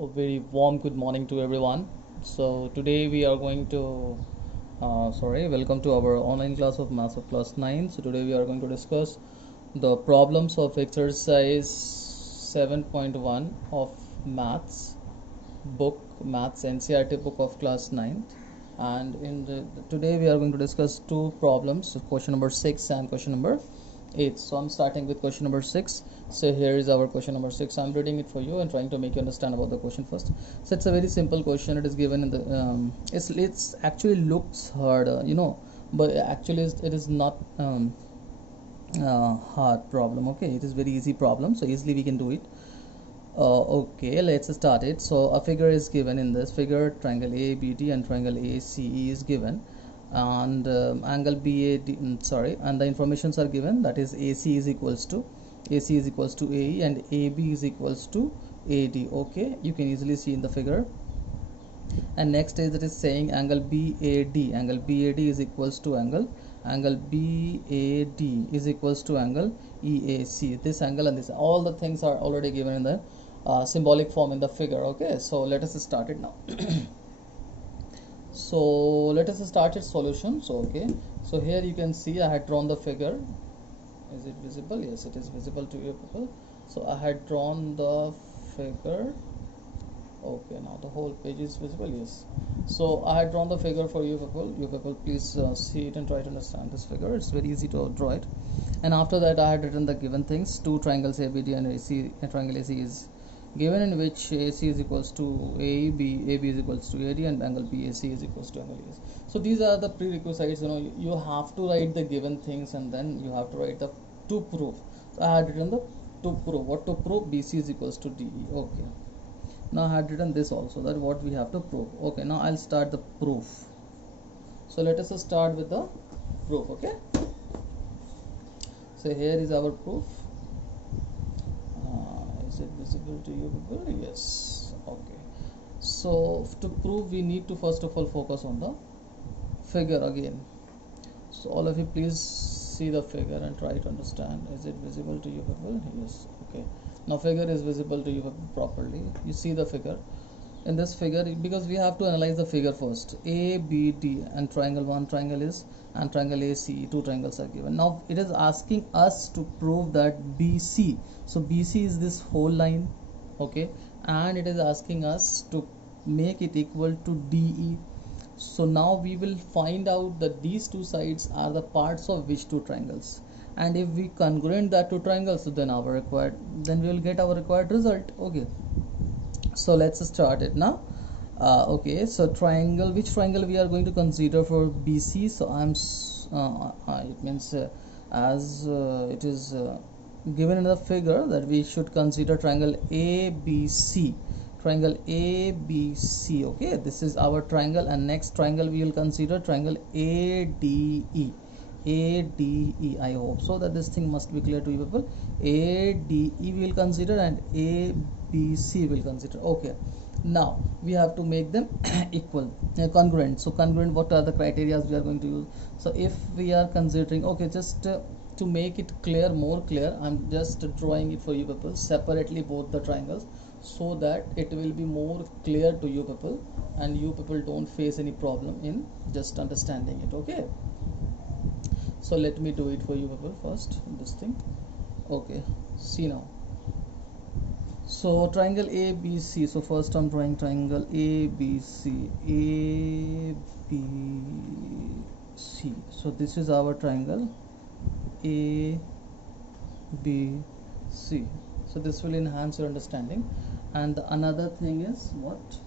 A very warm good morning to everyone. So today we are going to welcome to our online class of Maths of class 9. So today we are going to discuss the problems of exercise 7.1 of Maths book, Maths NCERT book of class 9. And today we are going to discuss two problems, question number 6 and question number 8. So I'm starting with question number 6. So here is our question number 6. I'm reading it for you and trying to make you understand about the question first. So it's a very simple question. It is given in the it's actually looks hard, but actually it is not hard problem. Okay, it is very easy problem, so easily we can do it. Okay, let's start it. So a figure is given. In this figure, triangle ABD and triangle ACE is given, and angle BAD, and the informations are given, that is AC is equals to AE and AB is equals to AD. Okay, you can easily see in the figure. And next is it is saying angle BAD is equals to angle BAD is equals to angle EAC. This angle and this, all the things are already given in the symbolic form in the figure. Okay, so let us start it now. So let us start its solution. So okay, so here you can see I had drawn the figure. Is it visible? Yes, it is visible to you people. So I had drawn the figure. Okay, now the whole page is visible. Yes, so I had drawn the figure for you people. Please see it and try to understand this figure. It's very easy to draw it. And after that I had written the given things. Two triangles ABD and AC, a triangle AC is given, in which AC is equals to AB is equals to AD, and angle BAC is equals to angle EAC. So these are the prerequisites. You have to write the given things and then you have to write the to prove. So I had written the to prove. What to prove? BC is equals to DE. Okay, now I had written this also, that what we have to prove. Okay, now I'll start the proof. So let us start with the proof. Okay, so here is our proof. Is it visible to you people? Yes. Okay, so to prove we need to first of all focus on the figure again. So all of you please see the figure and try to understand. Is it visible to you people? Yes. Okay, now figure is visible to you properly. You see the figure. In this figure, because we have to analyze the figure first, ABD and triangle, one triangle is, and triangle ACE, two triangles are given. Now it is asking us to prove that BC, so BC is this whole line. Okay, and it is asking us to make it equal to DE. So now we will find out that these two sides are the parts of which two triangles, and if we congruent that two triangles, so then we will get our required result. Okay, so let's start it now. Okay, so triangle, which triangle we are going to consider for BC? So it means as it is given in the figure that we should consider triangle ABC. Okay, this is our triangle, and next triangle we will consider triangle ADE. I hope so that this thing must be clear to you people. ADE we will consider and ABC will consider. Okay, now we have to make them equal, congruent. So congruent, what are the criteria we are going to use? So if we are considering, okay, just to make it clear, more clear, I'm just drawing it for you people separately, both the triangles, so that it will be more clear to you people and you people don't face any problem in just understanding it. Okay, so let me do it for you people first, this thing. Okay, see now. So triangle ABC, so first I'm drawing triangle ABC. So this is our triangle ABC. So this will enhance your understanding. And the another thing is what?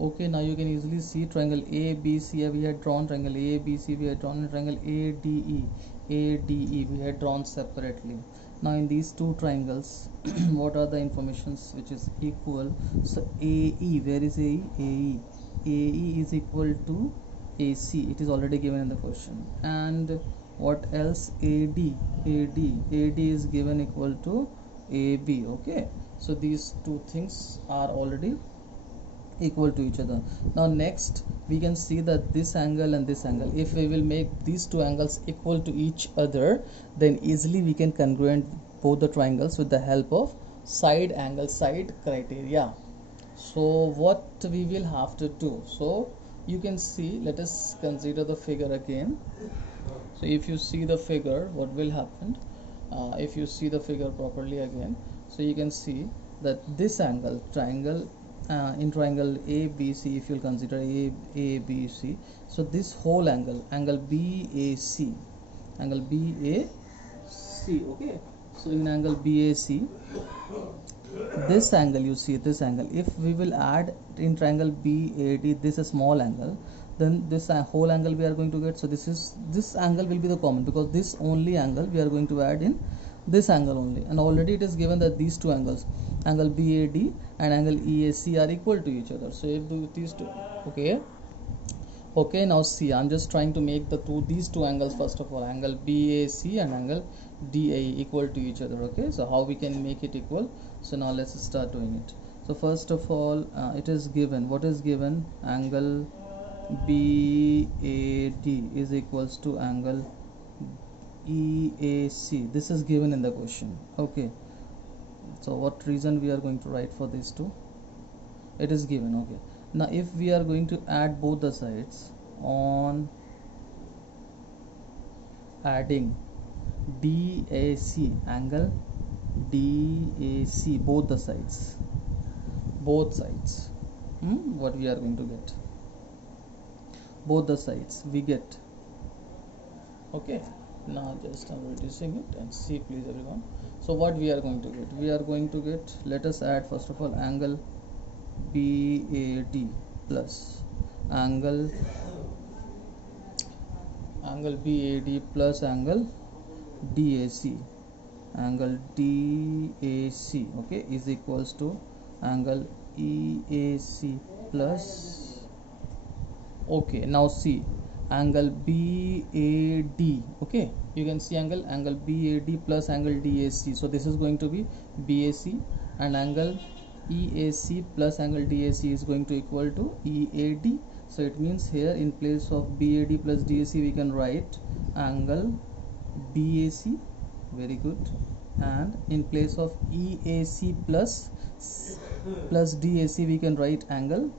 Okay, now you can easily see triangle ABC we had drawn, triangle ABC we had drawn, and triangle ADE we had drawn separately. Now in these two triangles, what are the informations which is equal? So AE, where is AE? AE is equal to AC. It is already given in the question. And what else? AD is given equal to AB. Okay, so these two things are already equal to each other. Now next we can see that this angle and this angle, if we will make these two angles equal to each other, then easily we can congruent both the triangles with the help of side angle side criteria. So what we will have to do, so you can see, let us consider the figure again. So if you see the figure, what will happen, if you see the figure properly again, so you can see that this angle, triangle, in triangle ABC, if you'll consider ABC, so this whole angle, angle BAC, okay. So in angle BAC, this angle, you see this angle, if we will add in triangle BAD this a small angle, then this whole angle we are going to get. So this angle will be the common, because this only angle we are going to add in this angle only, and already it is given that these two angles, angle BAD and angle EAC, are equal to each other. So if these two, okay, now see, I'm just trying to make these two angles, first of all, angle BAC and angle DAE equal to each other. Okay, so how we can make it equal? So now let's start doing it. So first of all, it is given, what is given, angle BAD is equals to angle EAC. This is given in the question. Okay, so what reason we are going to write for these two? It is given. Okay, now if we are going to add both the sides, on adding DAC, angle DAC, both the sides, what we are going to get, both the sides we get. Okay, now just I'm reducing it and see, please everyone. So what we are going to get, let us add first of all angle BAD plus angle BAD plus angle DAC, okay, is equals to angle EAC plus, okay, now see, angle BAD, okay, you can see angle BAD plus angle DAC. So this is going to be BAC, and angle EAC plus angle DAC is going to equal to EAD. So it means here in place of BAD plus DAC we can write angle BAC, very good, and in place of EAC plus DAC we can write angle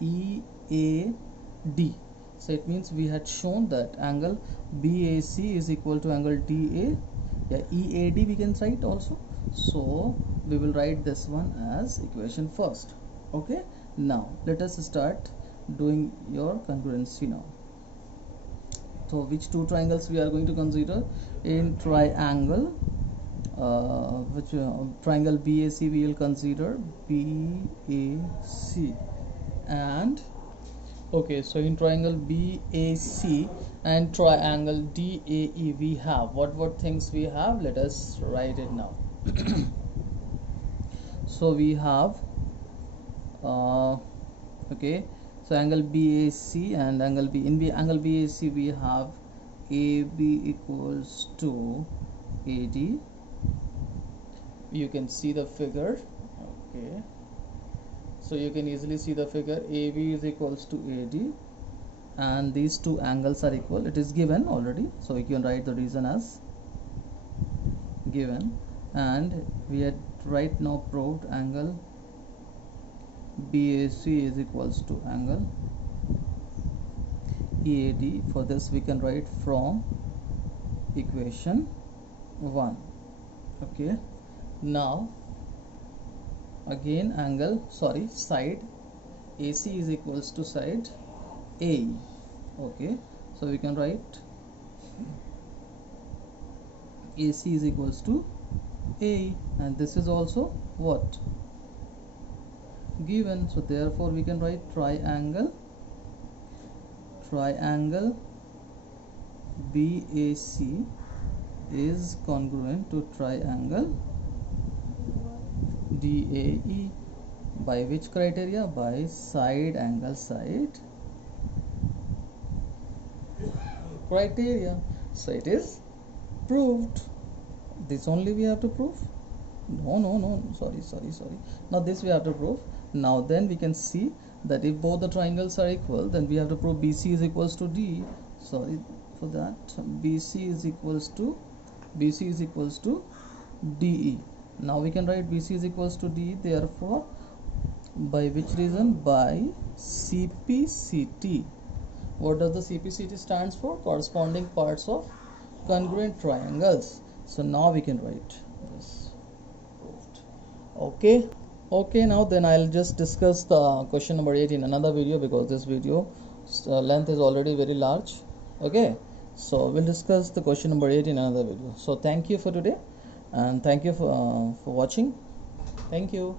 EAD. So it means we had shown that angle BAC is equal to angle DA, EAD we can write also. So we will write this one as equation first. Okay, now let us start doing your congruency now. So which two triangles we are going to consider in triangle, triangle BAC we will consider BAC, and okay, so in triangle BAC and triangle DAE we have what things we have, let us write it now. So we have okay, so angle BAC and angle B, in angle BAC we have AB equals to AD, you can see the figure. Okay, so you can easily see the figure, AB is equals to AD, and these two angles are equal. It is given already, so you can write the reason as given, and we had right now proved angle BAC is equals to angle EAD. For this we can write from equation 1. Okay, now again side AC is equals to side A. Okay, so we can write AC is equals to A, and this is also what, given. So therefore we can write triangle BAC is congruent to triangle DAE. By which criteria? By side angle side criteria. So it is proved. This only we have to prove? No, sorry. Now this we have to prove. Now then we can see that if both the triangles are equal, then we have to prove BC is equals to D. Sorry for that, BC is equals to BC is equals to DE. Now we can write BC is equals to DE, therefore by which reason? By CPCT. What does the CPCT stands for? Corresponding parts of congruent triangles. So now we can write this. Okay, now then I'll just discuss the question number 8 in another video, because this video length is already very large. Okay, so we'll discuss the question number 8 in another video. So thank you for today, and thank you for watching. Thank you.